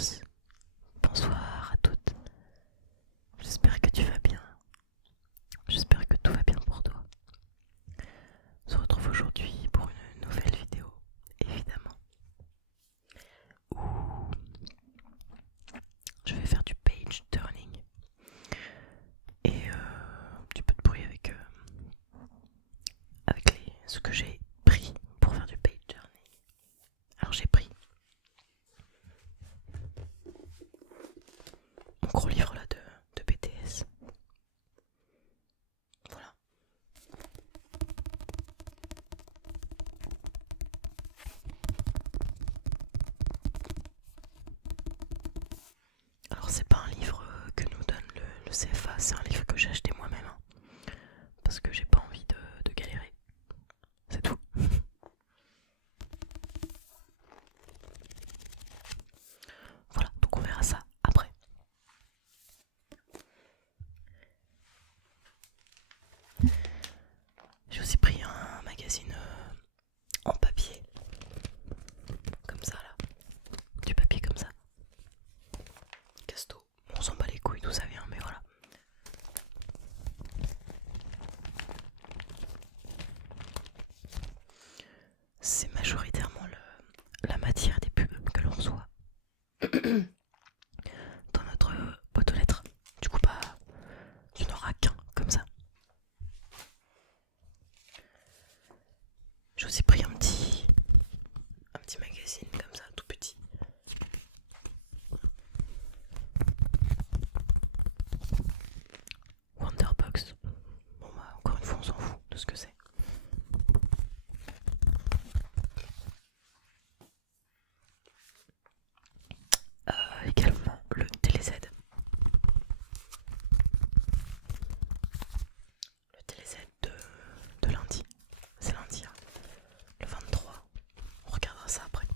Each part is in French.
tous, bonsoir à toutes. J'espère que tu vas bien. J'espère que tout va bien pour toi. On se retrouve aujourd'hui pour une nouvelle vidéo, évidemment, où je vais faire du page turning et un petit peu de bruit avec ce que j'ai pris pour faire du page turning. Alors j'ai pris mon gros livre là de BTS. Voilà. Alors c'est pas un livre que nous donne le CFA, c'est un livre que j'ai acheté moi-même, hein, parce que j'ai pas envie de galérer. C'est tout. Voilà, donc on verra ça après. J'ai aussi pris un magazine en papier, comme ça là, du papier comme ça. Casto, on s'en bat les couilles d'où ça vient, mais voilà. C'est majoritairement la matière des pubs que l'on reçoit dans notre boîte aux lettres. Du coup, bah, il n'y en aura qu'un comme ça. J'ai aussi pris un petit magazine comme ça, tout petit. Wonderbox. Bon bah, encore une fois, on s'en fout de ce que c'est. Également le TéléZ. Le TéléZ de lundi. C'est lundi, hein. Le 23. On regardera ça après.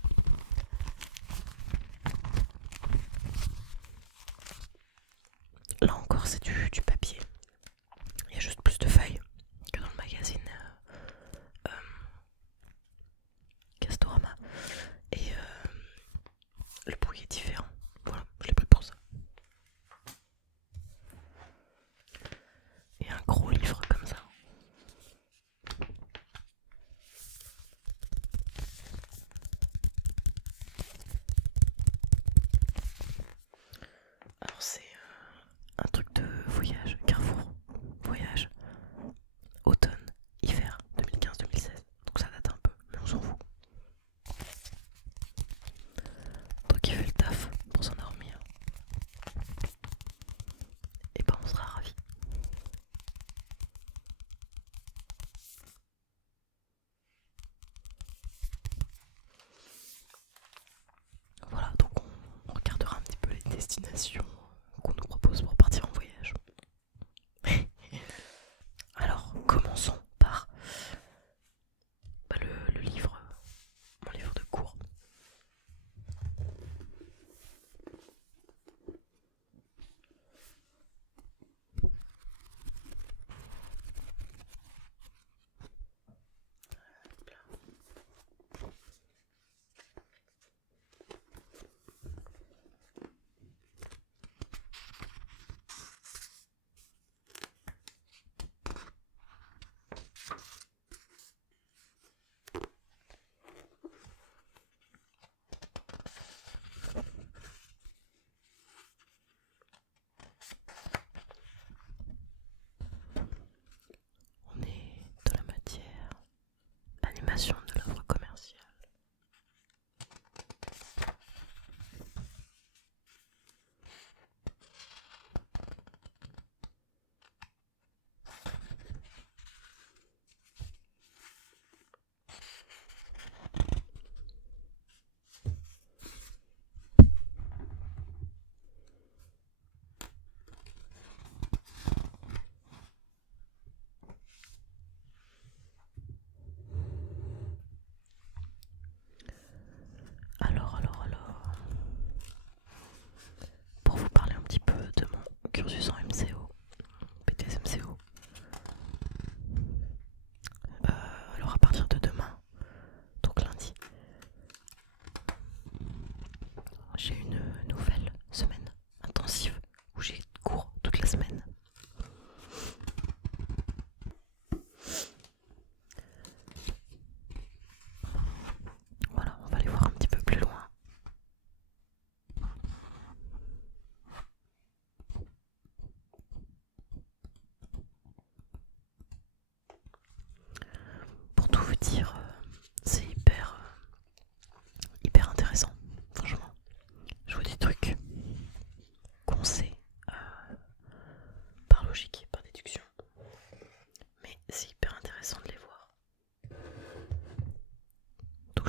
Là encore, c'est du papier. Il y a juste plus de feuilles que dans le magazine Castorama. Et le bruit est différent. Voilà, je l'ai pris pour ça. Et un gros livre comme ça. Alors c'est un truc de voyage, Carrefour, voyage, automne, hiver 2015-2016. Donc ça date un peu, mais on s'en fout. Donc il fait le taf pour s'endormir. Et ben on sera ravis. Voilà, donc on regardera un petit peu les destinations qu'on nous propose pour partir en voyage. Alors commençons par le livre, mon livre de cours.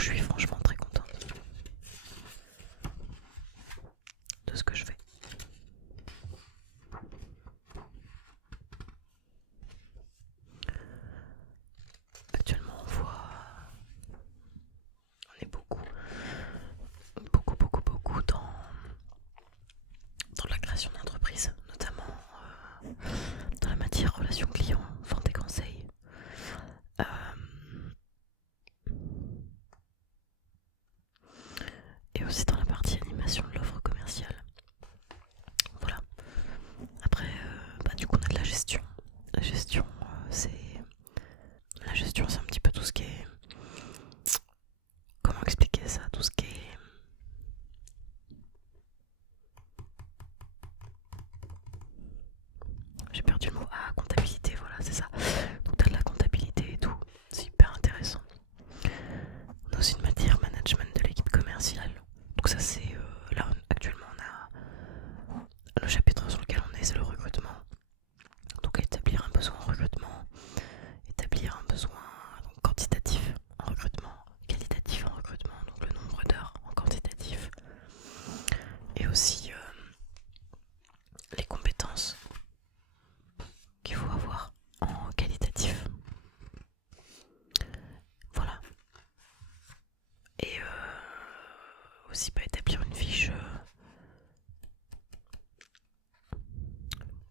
je suis franchement très contente de ce que je fais. Actuellement on est beaucoup dans la création d'entreprises, notamment dans la matière relations clients, vente et conseils. Euh, et aussi dans la partie animation de l'offre commerciale. Voilà. Après, du coup, on a de la gestion. La gestion, c'est un petit peu tout ce qui est. Comment expliquer ça? Tout ce qui est. J'ai perdu le mot. Ah, comptabilité, voilà, c'est ça. Donc, t'as de la comptabilité et tout. C'est hyper intéressant. On a aussi une matière management de l'équipe commerciale. Donc, ça, c'est. Là, actuellement, on a. Le chapitre sur lequel on est, c'est le recrutement. Donc, établir un besoin en recrutement. Établir un besoin donc, quantitatif en recrutement. Qualitatif en recrutement. Donc, le nombre d'heures en quantitatif. Et aussi les compétences qu'il faut avoir en qualitatif. Voilà. Et aussi établir une fiche.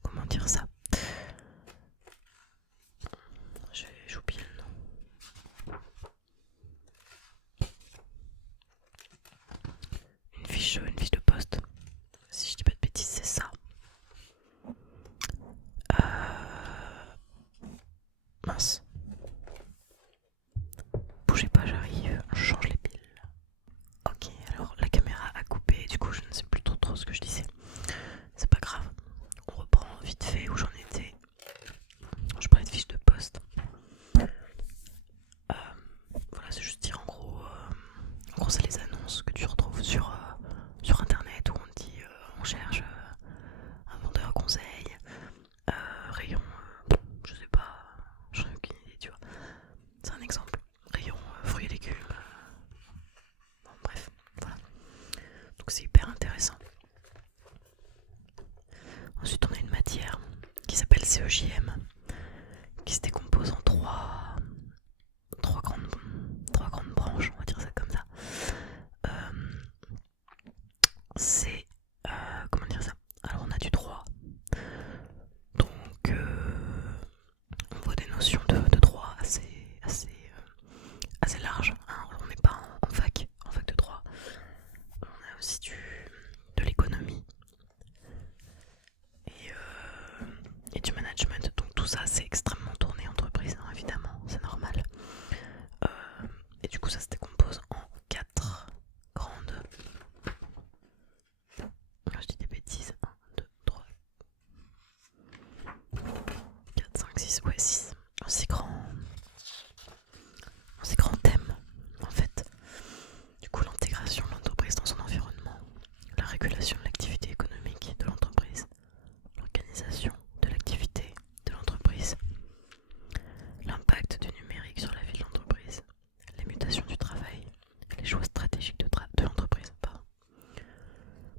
Comment dire ça? J'ai oublié le nom. Une fiche de poste. Si je dis pas de bêtises, c'est ça. Mince. Bougez pas, j'arrive. Je change les piles. Ok, alors la caméra a coupé. Du coup, je ne sais plus trop ce que je disais. C'est pas grave. On reprend vite fait où j'en étais. Je parlais de fiche de poste. Voilà, c'est juste dire en gros c'est les annonces que tu retrouves sur internet où on dit on cherche un vendeur conseil, rayon, je sais pas, j'en ai aucune idée, tu vois. C'est un exemple. Rayon fruits et légumes. Bon, bref, voilà. Donc c'est hyper intéressant. Ensuite, on a une matière qui s'appelle CEJM, qui se décompose en trois grandes branches, on va dire ça comme ça. C'est comment dire ça? Alors on a du droit, donc on voit des notions de droit assez larges. Hein. On n'est pas en fac de droit. On a aussi de l'économie et du management. Donc tout ça c'est extrêmement tourné entreprise, hein, évidemment, c'est normal. Et du coup ça se décompose en 4 grandes. Je dis des bêtises. 1, 2, 3, 4, 5, 6, ouais 6. En 6 grands thèmes en fait. Du coup l'intégration de l'entreprise dans son environnement, la régulation de l'activité économique de l'entreprise, l'organisation de l'activité de l'entreprise, l'impact du numérique sur la vie de l'entreprise, les mutations du travail, les choix stratégiques de l'entreprise.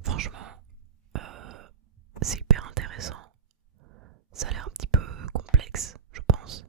Franchement, c'est hyper intéressant. Ça a l'air un petit peu complexe, je pense.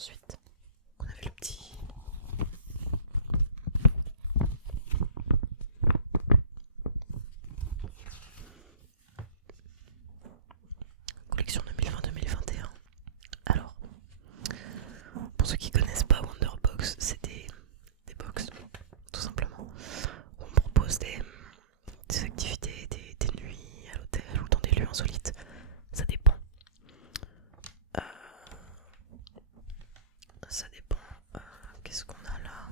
ensuite, on avait le petit... collection 2020-2021. Alors, pour ceux qui connaissent pas Wonderbox, c'est des box, tout simplement. On propose des activités, des nuits à l'hôtel ou dans des lieux insolites. Ça dépend. Euh, Ça dépend. Qu'est-ce qu'on a là?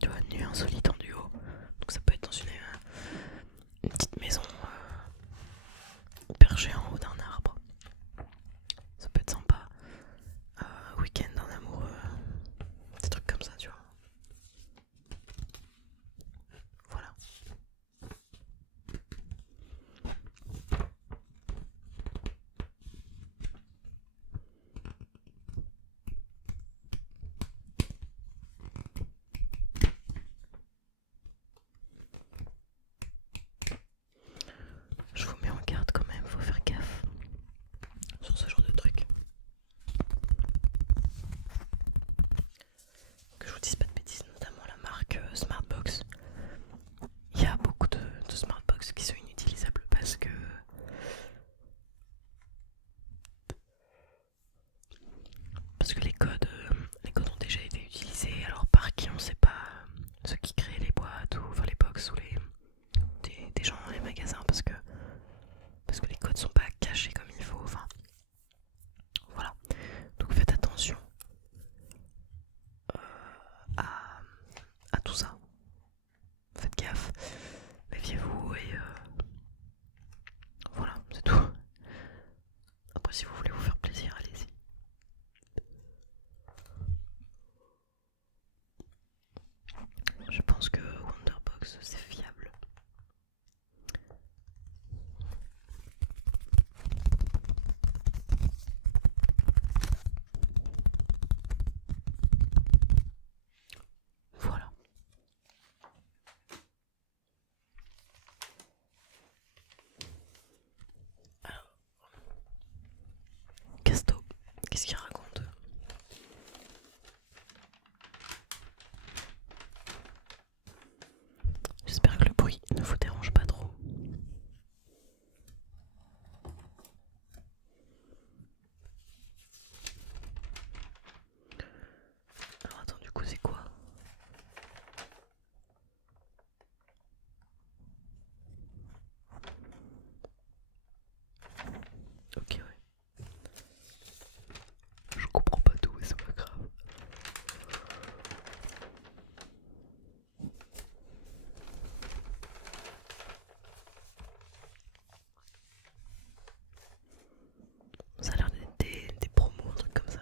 Tu vois, nuit insolite en duo. Donc ça peut être dans une petite maison perchée en haut d'un arbre. Ça peut être sympa. Week-end en amoureux. Des trucs comme ça, tu vois. Voilà. Je vous mets en garde quand même, faut faire gaffe sur ce genre de truc. Que je vous dise pas de bêtises, notamment la marque Smartbox. Il y a beaucoup de Smartbox qui sont inutilisables parce que les codes ont déjà été utilisés. Alors par qui on sait pas, ceux qui créent les boîtes ou enfin les box ou des gens dans les magasins parce que les codes sont pas cachés comme il faut. Enfin voilà. Donc faites attention à, tout ça. Faites gaffe, méfiez-vous et voilà, c'est tout. Après si vous voulez vous faire plaisir, allez-y. Je pense que Wonderbox c'est fiable. Voilà. Alors, Casto, qu'est-ce qu'il raconte? J'espère que le bruit ne vous dérange pas trop. Alors attends, du coup c'est quoi? Ok, ouais. Je comprends pas tout, mais c'est pas grave. Ça a l'air d'être des promos, un truc comme ça.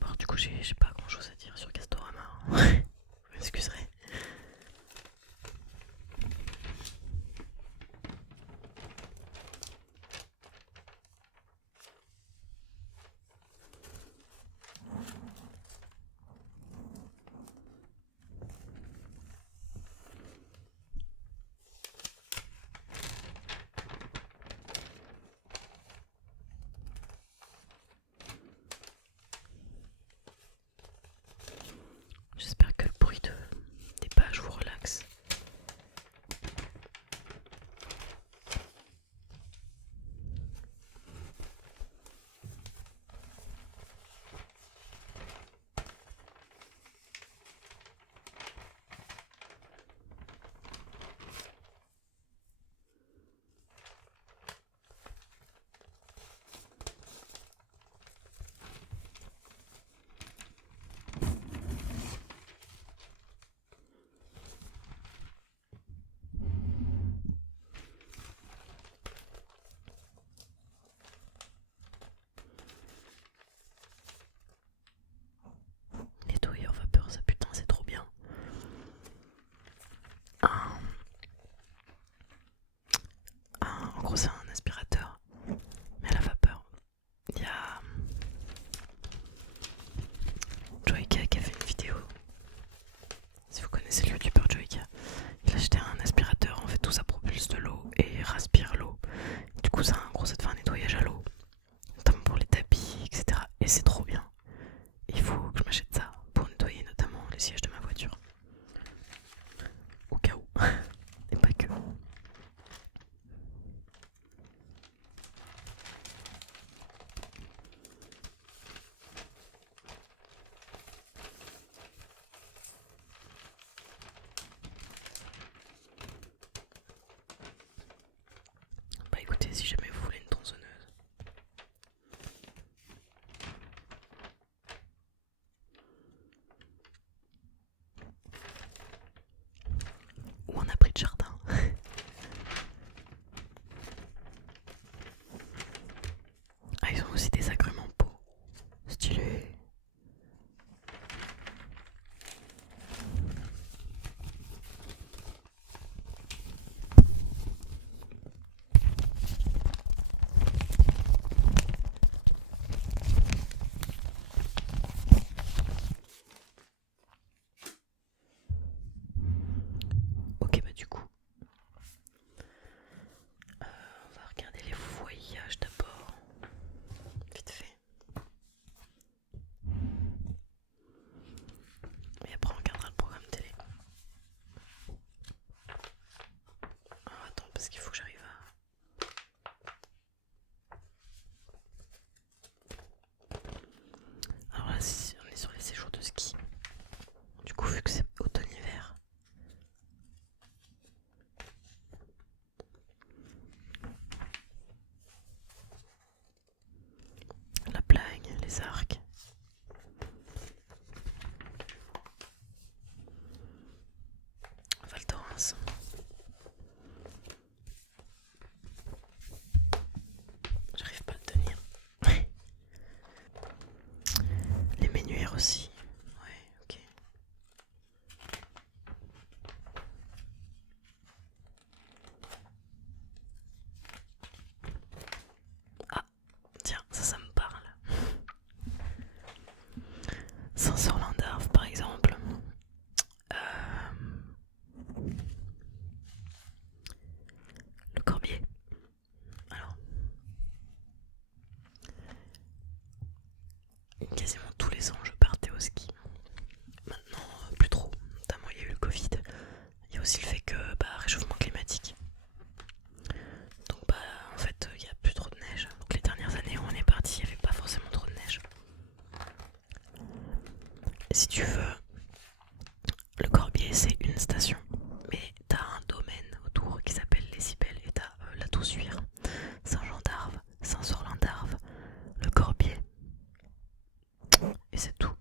Bon, du coup, j'ai pas grand chose à dire sur Castorama. Vous m'excuserez. jamais vous voulez une tronçonneuse. Ou un abri de jardin. Ah, ils ont aussi des agrumes en pot. Stylé. Ok, bah du coup, on va regarder les voyages d'abord. Vite fait. Et après on regardera le programme télé. Alors attends, parce qu'il faut que j'arrive à... Alors là, on est sur les séjours de ski. Du coup, vu que c'est automne-hiver, la Plagne, les Arcs. Val Thorens. J'arrive pas à le tenir. Les Ménuires aussi. Ouais, ok. Ah, tiens, ça me parle. Saint-Sorlin-d'Arve par exemple. Le Corbier. Alors, quasiment tous les ans je partais au ski. Maintenant, plus trop. Notamment, il y a eu le Covid. Il y a aussi le fait que, réchauffement climatique. Donc, en fait, il n'y a plus trop de neige. Donc, les dernières années où on est parti, il n'y avait pas forcément trop de neige. Si tu veux, le Corbier, c'est une station. Mais t'as un domaine autour qui s'appelle les Cibelles. Et t'as la Toussuire, Saint-Jean-d'Arve, Saint-Sorlin-d'Arve, le Corbier. Et c'est tout.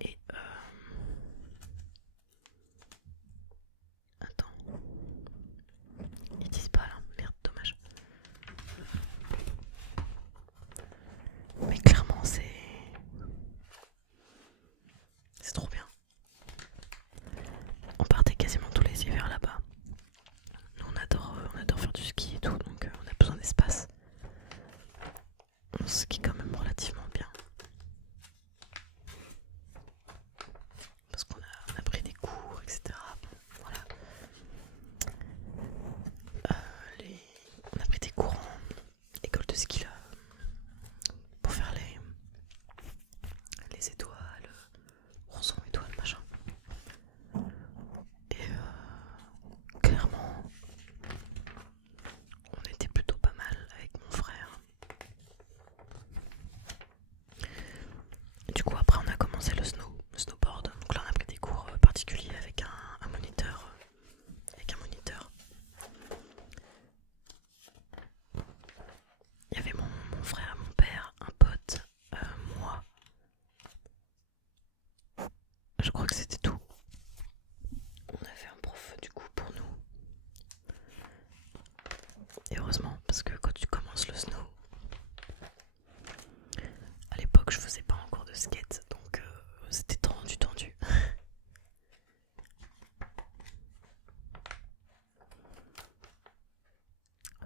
Et attends. Ils disent pas là. Merde, dommage. Mais clairement, c'est trop bien. On partait quasiment tous les hivers là-bas. Nous, on adore faire du ski et tout, donc on a besoin d'espace. On skie quand même relativement bien. Parce qu'on a pris des cours, etc. Bon, voilà. On a pris des cours en école de ski là, pour faire les étoiles, Ronson étoiles, machin. Et clairement, on était plutôt pas mal avec mon frère. Et du coup, après, on a commencé le snowboard. Donc là, on a pris des cours particuliers avec un moniteur. Il y avait mon frère, mon père, un pote, moi. Je crois que c'était tout. On avait un prof du coup pour nous. Et heureusement, parce que quand tu commences le snow, à l'époque je faisais pas encore de skate, donc c'était tendu.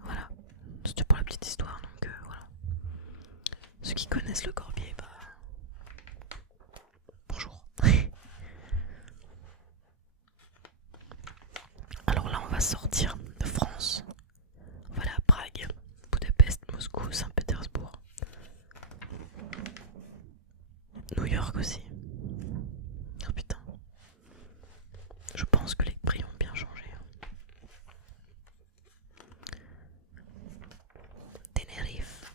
Voilà, c'était pour la petite histoire, donc voilà. Ceux qui connaissent le Corbier, bonjour. Alors là, on va sortir de France. On va aller à Prague, Budapest, Moscou, Saint-Pétersbourg, New York aussi. Oh putain. Je pense que les prix ont bien changé. Tenerife.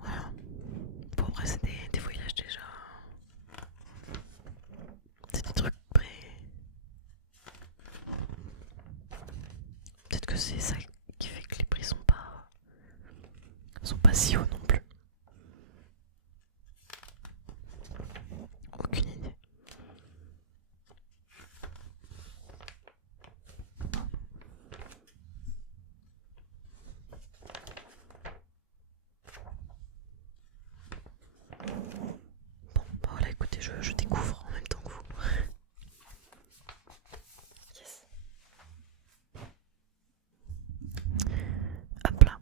Voilà. Bon, après, c'est des voyages déjà je découvre en même temps que vous. Yes. Hop là.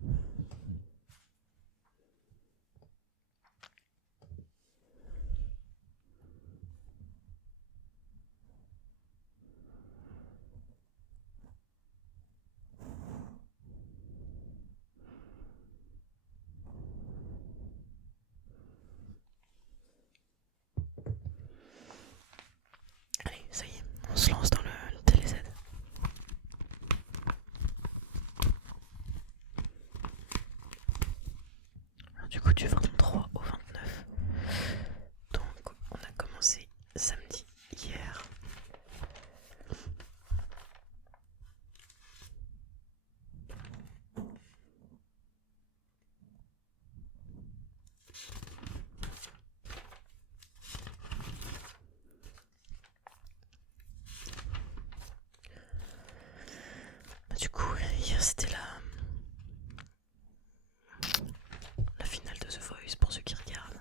Allez, ça y est, on se lance dans le TéléZ. Alors, du coup, du 23 au 29. Donc, on a commencé samedi, hier. Du coup, hier c'était la finale de The Voice pour ceux qui regardent.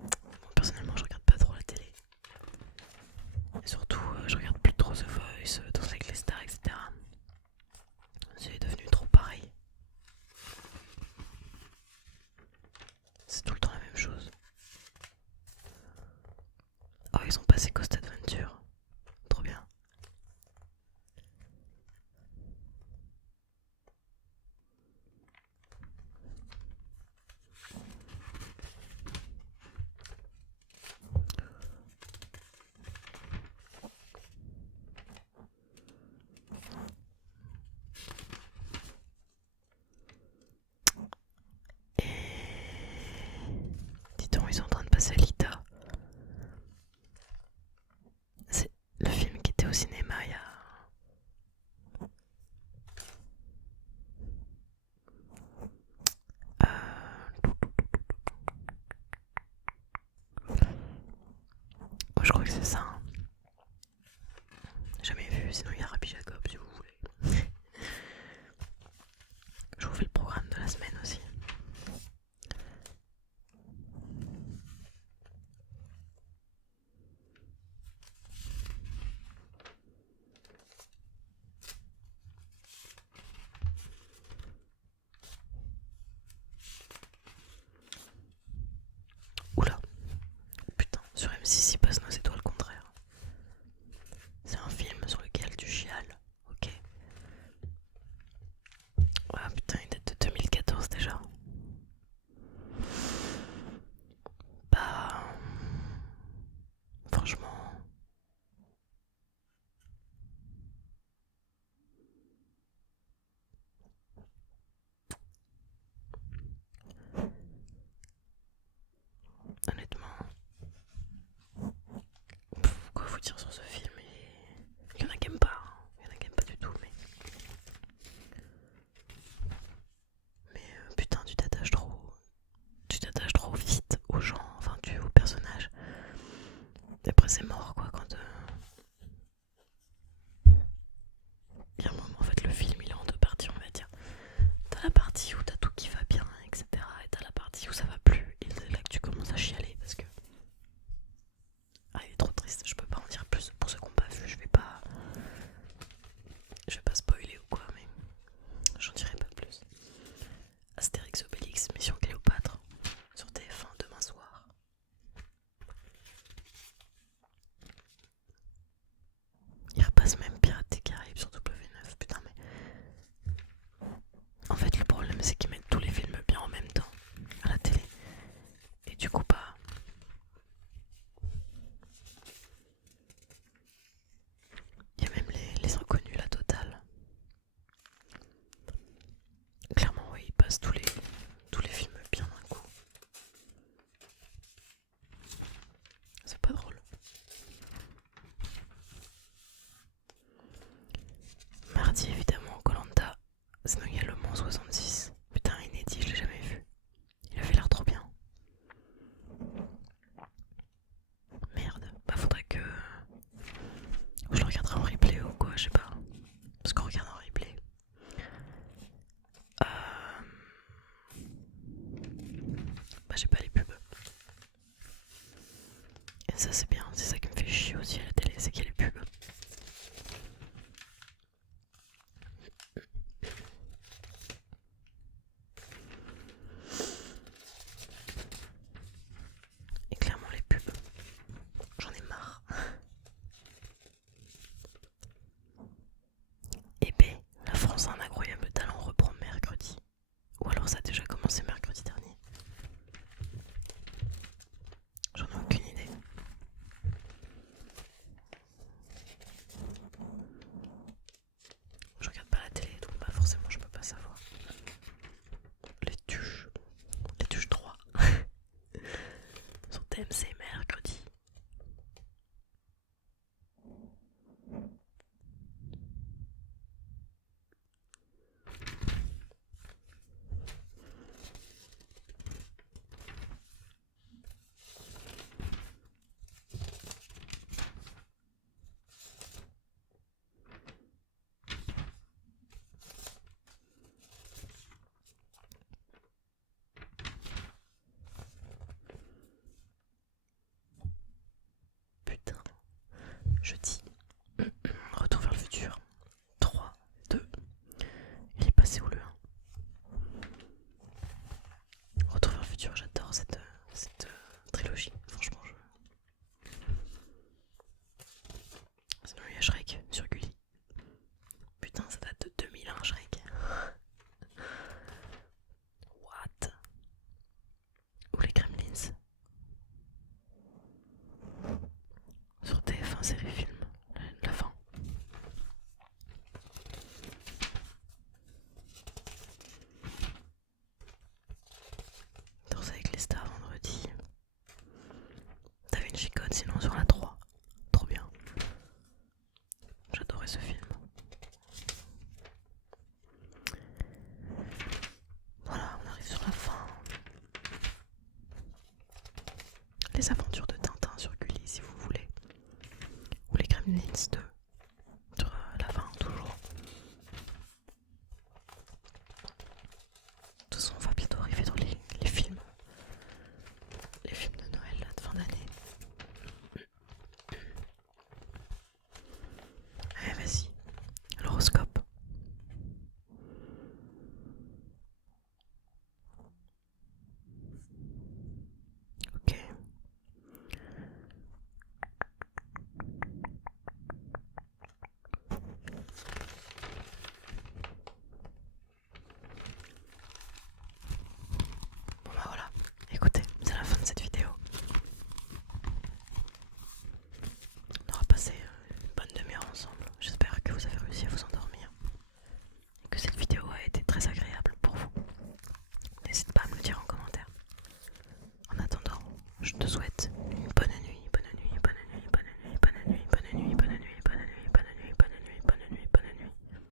Moi personnellement, je regarde pas trop la télé. Et surtout, je regarde plus trop The Voice, Danser avec les stars, etc. C'est devenu trop pareil. C'est tout le temps la même chose. Oh, ils ont passé Coast Adventure. Trop bien. Et dis donc, ils sont en train de passer Alita. C'est le film qui était au cinéma il y a... je crois que c'est ça. Hein. Jamais vu, sinon il y a Rabbi Jacob si vous voulez. Je vous fais le programme de la semaine aussi. Oula, putain, sur M6 il passe Nos étoiles contraires. C'est un film sur lequel tu chiales, ok. Ah putain, il date de 2014 déjà. Bah... Franchement... Honnêtement... Quoi vous dire sur ce film? Il y en a qui aiment pas, hein. Il y en a qui aiment pas du tout, mais... putain, tu t'attaches trop... Tu t'attaches trop vite aux gens, enfin aux personnages. Et après c'est mort quoi quand... Il y a un moment, en fait le film il est en deux parties on va dire. T'as la partie où t'as tout qui va bien, etc. Et t'as la partie où ça va plus. Et c'est là que tu commences à chialer parce que... Ah, il est trop triste, je peux pas en dire plus. Pour ceux qui n'ont pas vu, je vais pas spoiler ou quoi, mais j'en dirai pas plus. Astérix Obélix, Mission Cléopâtre, sur TF1 demain soir. Il repasse même Pirates des Caraïbes sur W9, putain mais... En fait le problème c'est qu'ils mettent tous les films bien en même temps à la télé. Et du coup bah... Il y a même les inconnus, la totale. Clairement oui, ils passent tous les films bien d'un coup. C'est pas drôle. Mardi évidemment, Koh-Lanta. Sinon il y a Le Mans 66. Putain, inédit, je l'ai jamais vu. Il avait l'air trop bien. Merde, bah faudrait que... Je le regarderai en replay ou quoi, je sais pas. Parce qu'on regarde en replay. ça c'est bien, c'est ça qui me fait chier aussi à la télé, c'est qu'il y a les pubs. Et clairement les pubs, j'en ai marre. Et B, la France a un incroyable talent reprend mercredi. Ou alors ça a déjà commencé mercredi dernier. J'en ai aucune idée. Je regarde pas la télé, donc pas forcément je peux pas savoir. Les tuches 3 sur TMC mercredi. Putain, jeudi. Retour vers le futur. 3, 2. Il est passé où le 1? Retour vers le futur, j'adore cette trilogie. Franchement, sinon il y a Shrek sur Gulli. Putain, ça date de 2001 Shrek. What? Ou les Gremlins. Sur TF1 série film. La fin. Danse avec les stars vendredi. T'avais une chicotte sinon sur la 3. Trop bien. J'adorais ce film. Voilà, on arrive sur la fin. Les aventures de Tintin sur Gulli si vous voulez. Ou les Gremlins 2. Sur la fin toujours. De toute façon on va